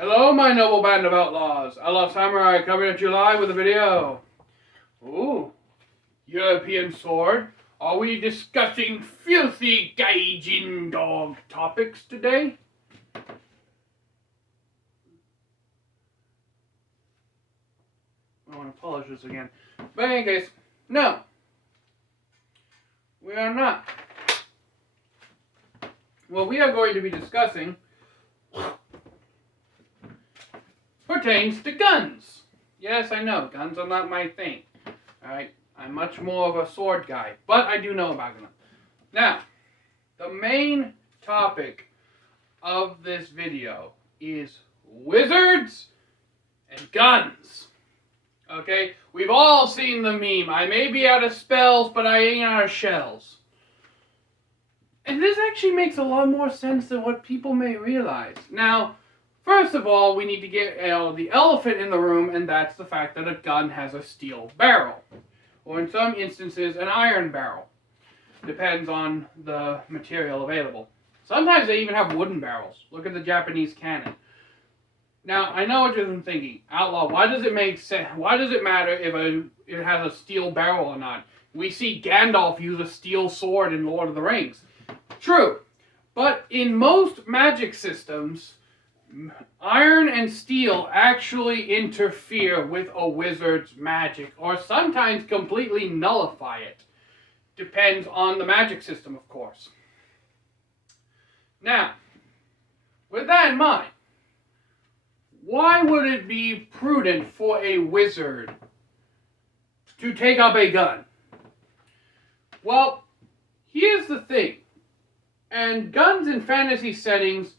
Hello, my noble band of outlaws. Outlaw Samurai coming at you live with a video. Ooh, European sword. Are we discussing filthy gaijin dog topics today? I want to polish this again. But in any case, no. We are not. What we are going to be discussing pertains to guns. Yes, I know, guns are not my thing. Alright, I'm much more of a sword guy, but I do know about them. Now, the main topic of this video is wizards and guns. Okay, we've all seen the meme. I may be out of spells, but I ain't out of shells. And this actually makes a lot more sense than what people may realize. Now, first of all, we need to get the elephant in the room, and that's the fact that a gun has a steel barrel. Or in some instances, an iron barrel. Depends on the material available. Sometimes they even have wooden barrels. Look at the Japanese cannon. Now, I know what you're thinking. Outlaw, why does it make sense? Why does it matter if it has a steel barrel or not? We see Gandalf use a steel sword in Lord of the Rings. True. But in most magic systems, iron and steel actually interfere with a wizard's magic, or sometimes completely nullify it. Depends on the magic system, of course. Now, with that in mind, why would it be prudent for a wizard to take up a gun? Well, here's the thing. And guns in fantasy settings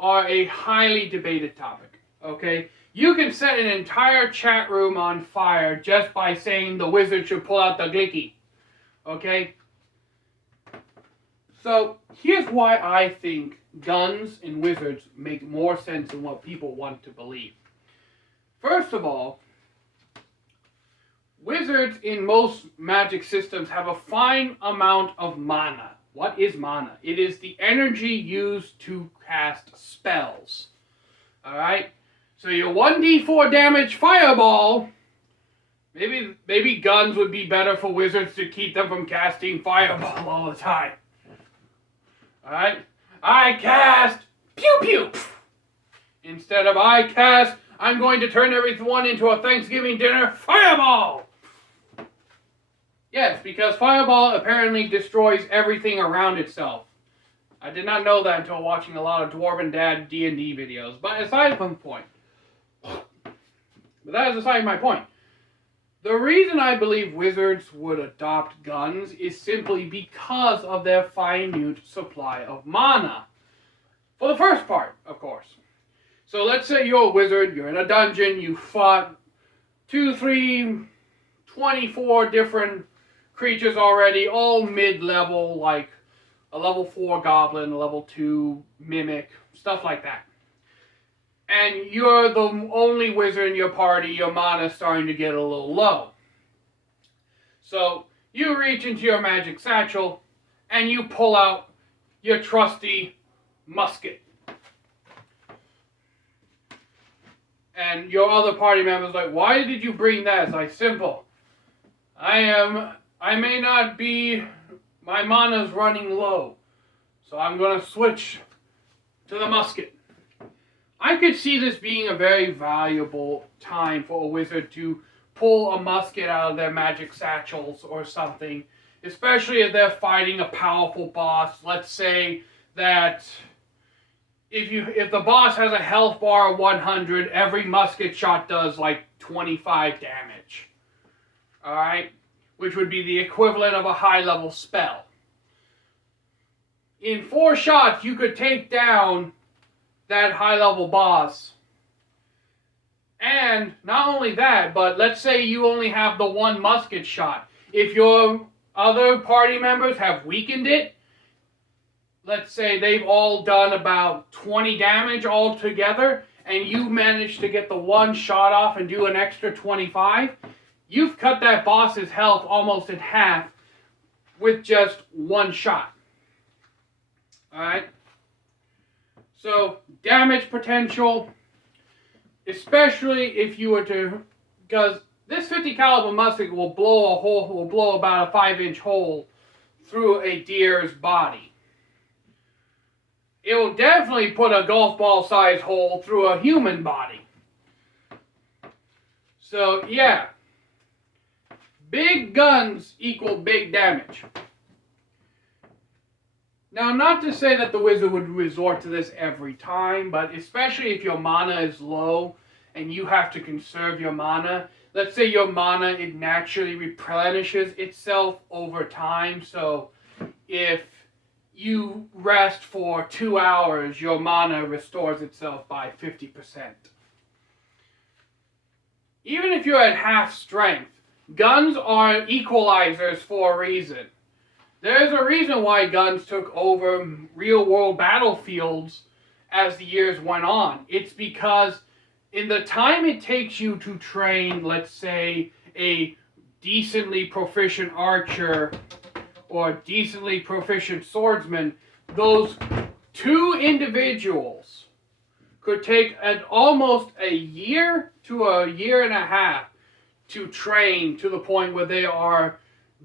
are a highly debated topic, okay? You can set an entire chat room on fire just by saying the wizard should pull out the glicky, okay? So, here's why I think guns and wizards make more sense than what people want to believe. First of all, wizards in most magic systems have a fine amount of mana. What is mana? It is the energy used to cast spells. Alright? So your 1d4 damage fireball, maybe guns would be better for wizards to keep them from casting fireball all the time. Alright? I cast pew pew. Instead of I cast, I'm going to turn everyone into a Thanksgiving dinner fireball. Yes, because fireball apparently destroys everything around itself. I did not know that until watching a lot of Dwarven Dad D&D videos. But aside from the point. But that is aside my point. The reason I believe wizards would adopt guns is simply because of their finite supply of mana. For the first part, of course. So let's say you're a wizard, you're in a dungeon, you fought 24 different creatures already, all mid-level, like a level 4 goblin, a level 2 mimic, stuff like that. And you're the only wizard in your party, your mana's starting to get a little low. So you reach into your magic satchel and you pull out your trusty musket. And your other party member's like, why did you bring that? It's like, simple. I may not be, my mana's running low. So I'm going to switch to the musket. I could see this being a very valuable time for a wizard to pull a musket out of their magic satchels or something. Especially if they're fighting a powerful boss. Let's say that if the boss has a health bar of 100, every musket shot does like 25 damage. Alright? Which would be the equivalent of a high-level spell. In 4 shots, you could take down that high-level boss. And not only that, but let's say you only have the 1 musket shot. If your other party members have weakened it, let's say they've all done about 20 damage altogether, and you manage to get the 1 shot off and do an extra 25, you've cut that boss's health almost in half with just 1 shot. Alright? So, damage potential, especially if you were to, because this 50 caliber musket will blow about a 5-inch hole through a deer's body. It will definitely put a golf ball size hole through a human body. So yeah, big guns equal big damage. Now, not to say that the wizard would resort to this every time, but especially if your mana is low and you have to conserve your mana. Let's say your mana, it naturally replenishes itself over time. So if you rest for 2 hours, your mana restores itself by 50%. Even if you're at half strength, guns are equalizers for a reason. There's a reason why guns took over real-world battlefields as the years went on. It's because in the time it takes you to train, let's say, a decently proficient archer or decently proficient swordsman, those two individuals could take almost a year to a year and a half to train to the point where they are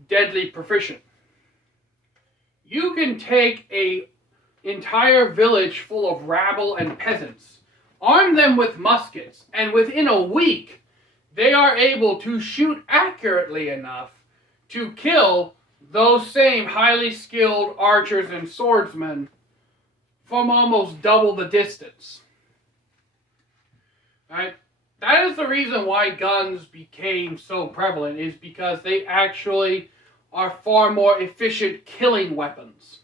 deadly proficient. You can take an entire village full of rabble and peasants, arm them with muskets, and within a week, they are able to shoot accurately enough to kill those same highly skilled archers and swordsmen from almost double the distance. Right? That is the reason why guns became so prevalent, is because they actually are far more efficient killing weapons.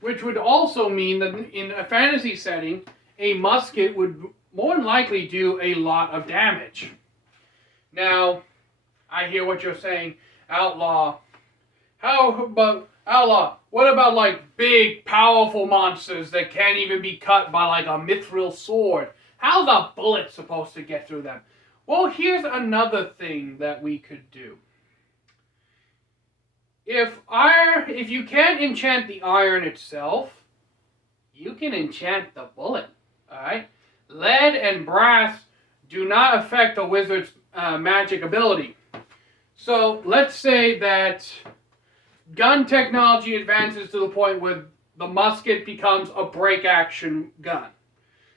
Which would also mean that in a fantasy setting, a musket would more than likely do a lot of damage. Now, I hear what you're saying, Outlaw. What about like big, powerful monsters that can't even be cut by like a mithril sword? How's a bullet supposed to get through them? Well, here's another thing that we could do. If you can't enchant the iron itself, you can enchant the bullet. Alright? Lead and brass do not affect a wizard's magic ability. So let's say that gun technology advances to the point where the musket becomes a break action gun.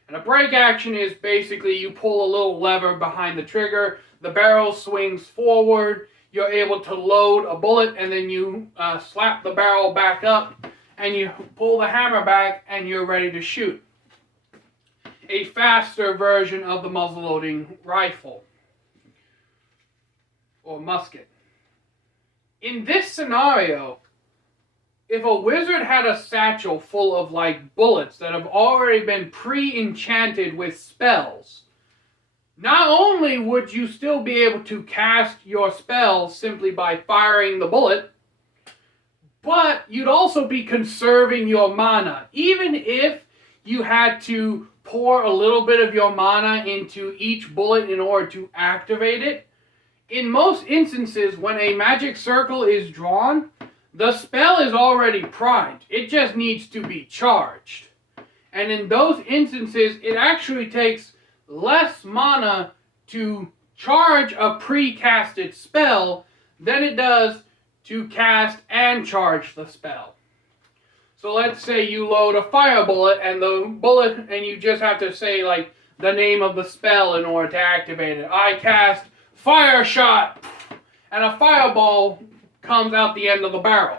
And a break action is basically you pull a little lever behind the trigger, the barrel swings forward, you're able to load a bullet, and then you slap the barrel back up, and you pull the hammer back, and you're ready to shoot. A faster version of the muzzleloading rifle or musket. In this scenario, if a wizard had a satchel full of like bullets that have already been pre-enchanted with spells, not only would you still be able to cast your spell simply by firing the bullet, but you'd also be conserving your mana. Even if you had to pour a little bit of your mana into each bullet in order to activate it, in most instances when a magic circle is drawn, the spell is already primed. It just needs to be charged. And in those instances, it actually takes less mana to charge a pre-casted spell than it does to cast and charge the spell. So let's say you load a fire bullet and you just have to say like the name of the spell in order to activate it. I cast fire shot, and a fireball comes out the end of the barrel.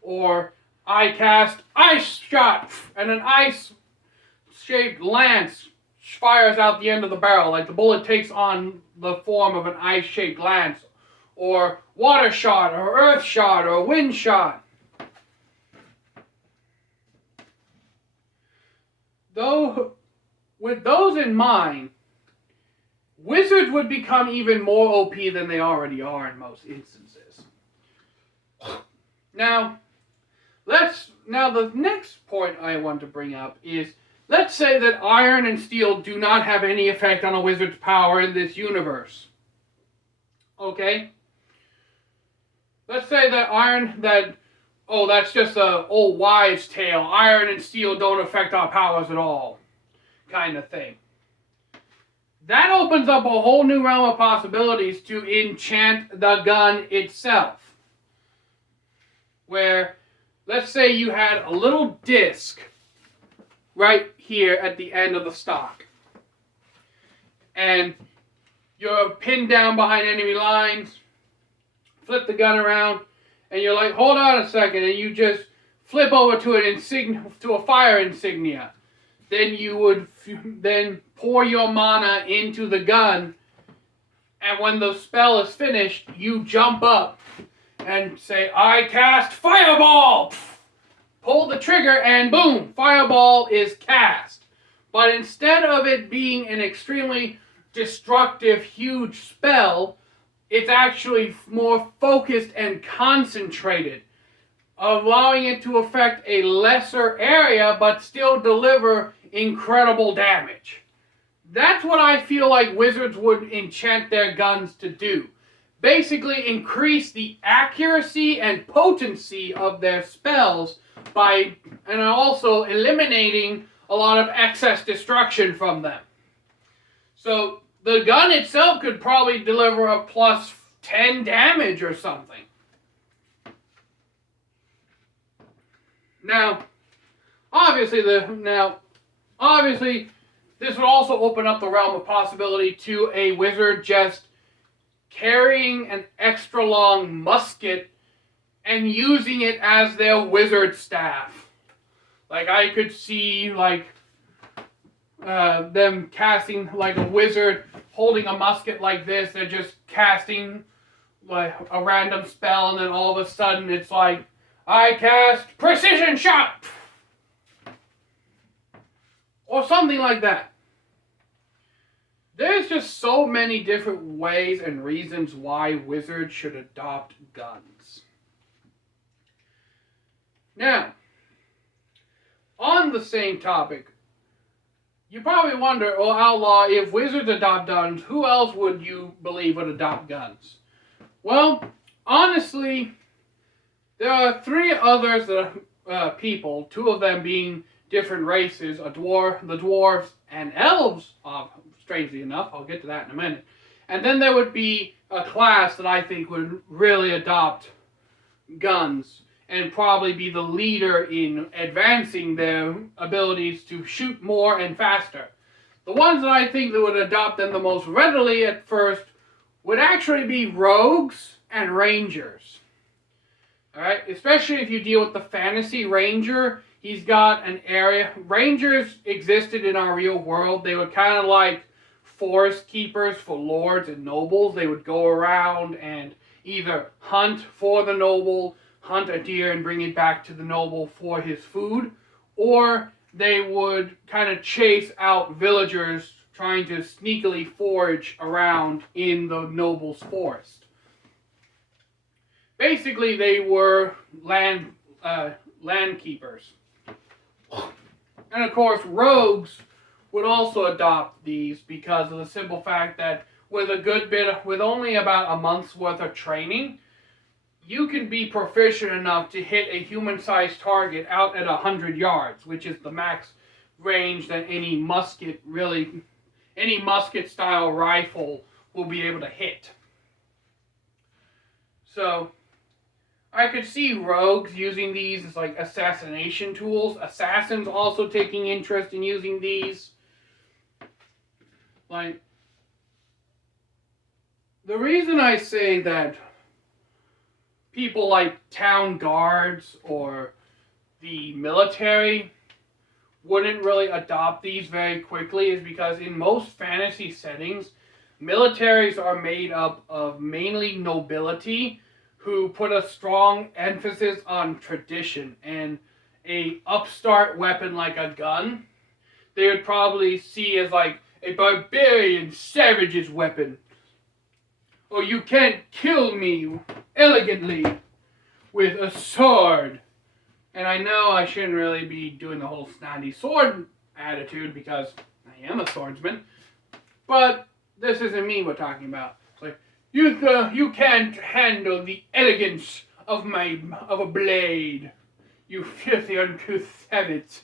Or I cast ice shot, and an ice-shaped lance fires out the end of the barrel, like the bullet takes on the form of an ice-shaped lance, or water shot, or earth shot, or wind shot. Though, with those in mind, wizards would become even more OP than they already are in most instances. Now the next point I want to bring up is, let's say that iron and steel do not have any effect on a wizard's power in this universe. Okay? Let's say that that's just an old wives' tale. Iron and steel don't affect our powers at all, kind of thing. that opens up a whole new realm of possibilities to enchant the gun itself. Where, let's say you had a little disc right here at the end of the stock. And you're pinned down behind enemy lines, flip the gun around, and you're like, hold on a second, and you just flip over to a fire insignia. Then you would then pour your mana into the gun, and when the spell is finished, you jump up and say, I cast Fireball! Pull the trigger and boom, Fireball is cast. But instead of it being an extremely destructive, huge spell, it's actually more focused and concentrated, allowing it to affect a lesser area but still deliver incredible damage. That's what I feel like wizards would enchant their guns to do. Basically increase the accuracy and potency of their spells and also eliminating a lot of excess destruction from them. So the gun itself could probably deliver a plus 10 damage or something. Now, obviously, this would also open up the realm of possibility to a wizard just carrying an extra long musket and using it as their wizard staff. Like, I could see, them casting, like a wizard holding a musket like this. They're just casting, like, a random spell, and then all of a sudden it's like, I cast Precision Shot! Or something like that. There's just so many different ways and reasons why wizards should adopt guns. Now, on the same topic, you probably wonder, well, Outlaw, if wizards adopt guns, who else would you believe would adopt guns? Well, honestly, there are three others that people, two of them being different races, the dwarves and elves, strangely enough. I'll get to that in a minute. And then there would be a class that I think would really adopt guns and probably be the leader in advancing their abilities to shoot more and faster. The ones that I think that would adopt them the most readily at first would actually be rogues and rangers. Alright, especially if you deal with the fantasy ranger. He's got an area. Rangers existed in our real world. They were kind of like forest keepers for lords and nobles. They would go around and either hunt for the noble, hunt a deer and bring it back to the noble for his food, or they would kind of chase out villagers trying to sneakily forage around in the noble's forest. Basically, they were land keepers. And of course, rogues would also adopt these because of the simple fact that with only about a month's worth of training, you can be proficient enough to hit a human-sized target out at 100 yards, which is the max range that any musket-style rifle will be able to hit. So, I could see rogues using these as like assassination tools. Assassins also taking interest in using these. Like, the reason I say that people like town guards or the military wouldn't really adopt these very quickly is because in most fantasy settings, militaries are made up of mainly nobility who put a strong emphasis on tradition, and a upstart weapon like a gun, they would probably see as like a barbarian savage's weapon. Or you can't kill me elegantly with a sword. And I know I shouldn't really be doing the whole snotty sword attitude because I am a swordsman, but this isn't me we're talking about. It's like, you can't handle the elegance of a blade, you filthy uncouth savage.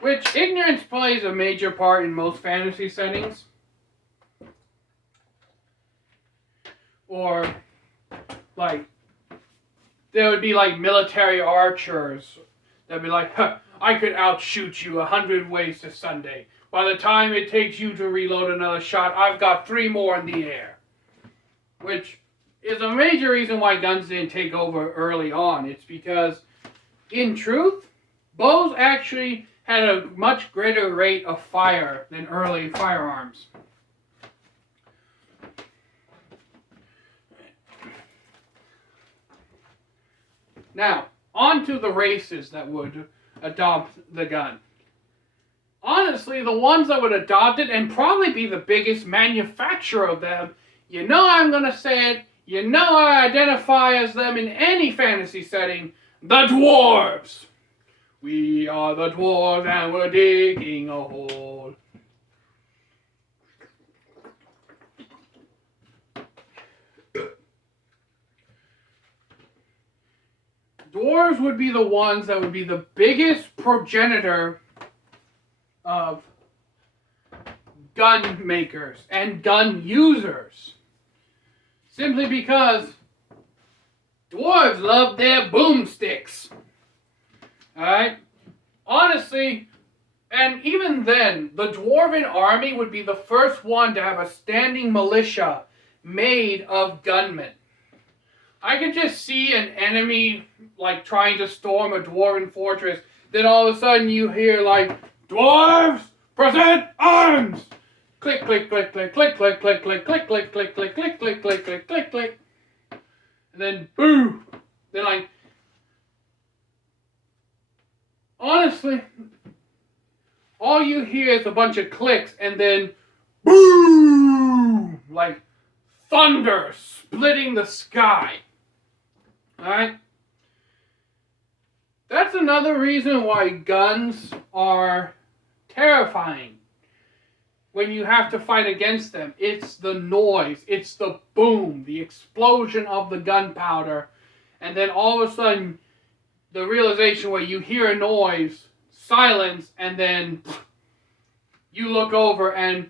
Which ignorance plays a major part in most fantasy settings. Or, like, there would be like military archers that'd be like, huh, I could outshoot you 100 ways to Sunday. By the time it takes you to reload another shot, I've got 3 more in the air. Which is a major reason why guns didn't take over early on. It's because, in truth, bows actually had a much greater rate of fire than early firearms. Now, on to the races that would adopt the gun. Honestly, the ones that would adopt it and probably be the biggest manufacturer of them, you know I'm going to say it, you know I identify as them in any fantasy setting, the dwarves. We are the dwarves and we're digging a hole. Dwarves would be the ones that would be the biggest progenitor of gun makers and gun users. Simply because dwarves love their boomsticks. Alright? Honestly, and even then, the dwarven army would be the first one to have a standing militia made of gunmen. I could just see an enemy like trying to storm a dwarven fortress, then all of a sudden you hear like, dwarves, present arms! Click, click, click, click, click, click, click, click, click, click, click, click, click, click, click, click, click, click. And then boo! Then like, honestly, all you hear is a bunch of clicks and then boom! Like thunder splitting the sky. Alright? That's another reason why guns are terrifying when you have to fight against them. It's the noise, it's the boom, the explosion of the gunpowder, and then all of a sudden the realization where you hear a noise, silence, and then you look over and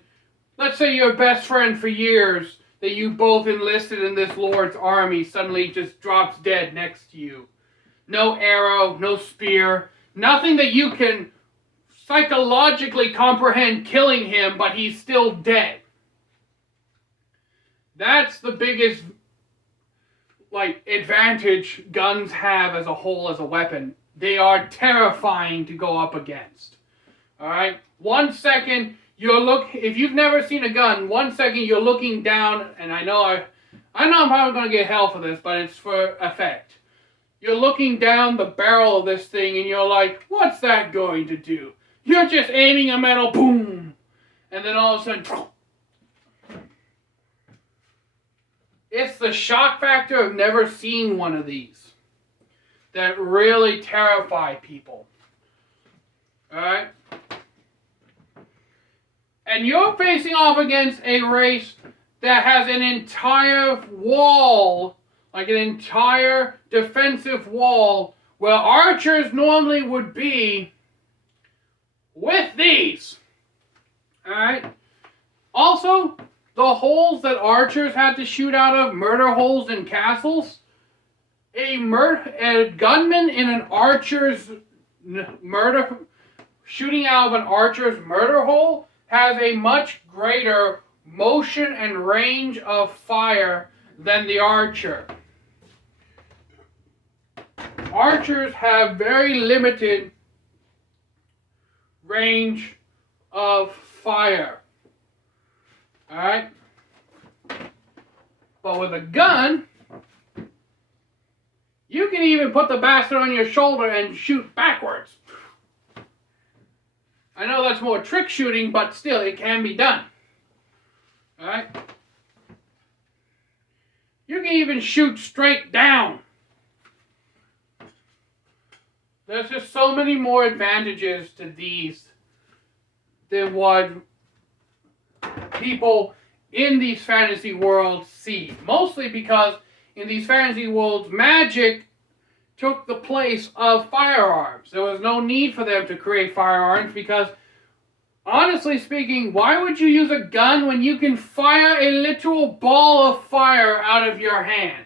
let's say your best friend for years that you both enlisted in this lord's army suddenly just drops dead next to you. No arrow, no spear, nothing that you can psychologically comprehend killing him, but he's still dead. That's the biggest advantage guns have as a whole as a weapon. They are terrifying to go up against. Alright? 1 second, if you've never seen a gun, 1 second you're looking down, and I know I'm probably going to get hell for this, but it's for effect. You're looking down the barrel of this thing and you're like, what's that going to do? You're just aiming a metal, boom! And then all of a sudden, it's the shock factor of never seeing one of these that really terrify people. Alright? And you're facing off against a race that has an entire wall, like an entire defensive wall, where archers normally would be with these. Alright? Also, the holes that archers had to shoot out of, murder holes in castles, a gunman in an archer's shooting out of an archer's murder hole has a much greater motion and range of fire than the archer. Archers have very limited range of fire. Alright? But with a gun, you can even put the bastard on your shoulder and shoot backwards. I know that's more trick shooting, but still, it can be done. Alright? You can even shoot straight down. There's just so many more advantages to these than what people in these fantasy worlds see. Mostly because in these fantasy worlds, magic took the place of firearms. There was no need for them to create firearms because, honestly speaking, why would you use a gun when you can fire a literal ball of fire out of your hand?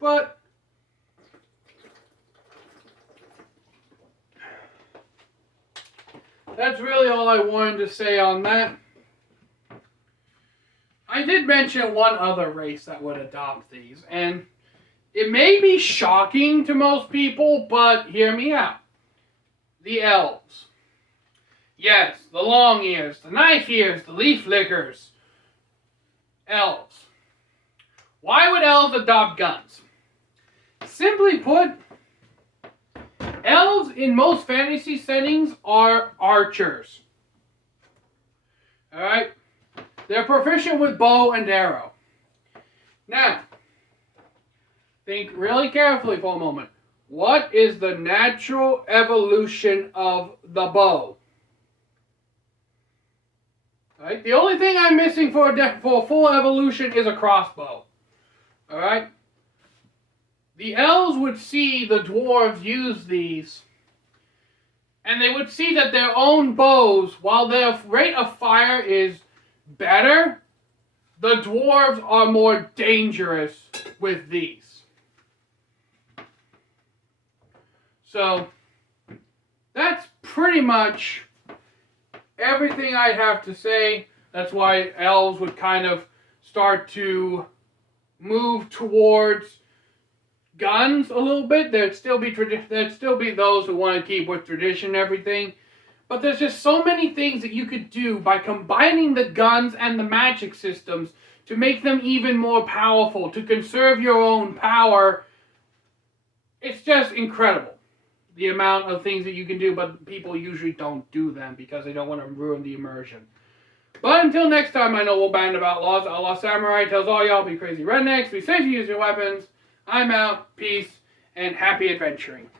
But that's really all I wanted to say on that. I did mention one other race that would adopt these, and it may be shocking to most people, but hear me out. The elves. Yes, the long ears, the knife ears, the leaf lickers. Elves. Why would elves adopt guns? Simply put, elves in most fantasy settings are archers. Alright? They're proficient with bow and arrow. Now, think really carefully for a moment. What is the natural evolution of the bow? Right? The only thing I'm missing for full evolution is a crossbow. Alright? The elves would see the dwarves use these, and they would see that their own bows, while their rate of fire is better, the dwarves are more dangerous with these. So, that's pretty much everything I have to say. That's why elves would kind of start to move towards guns a little bit. There'd still be those who want to keep with tradition and everything. But there's just so many things that you could do by combining the guns and the magic systems to make them even more powerful, to conserve your own power. It's just incredible, the amount of things that you can do, but people usually don't do them because they don't want to ruin the immersion. But until next time, I know we'll band about laws. Outlaw Samurai tells all y'all, be crazy rednecks, be safe to use your weapons. I'm out, peace, and happy adventuring.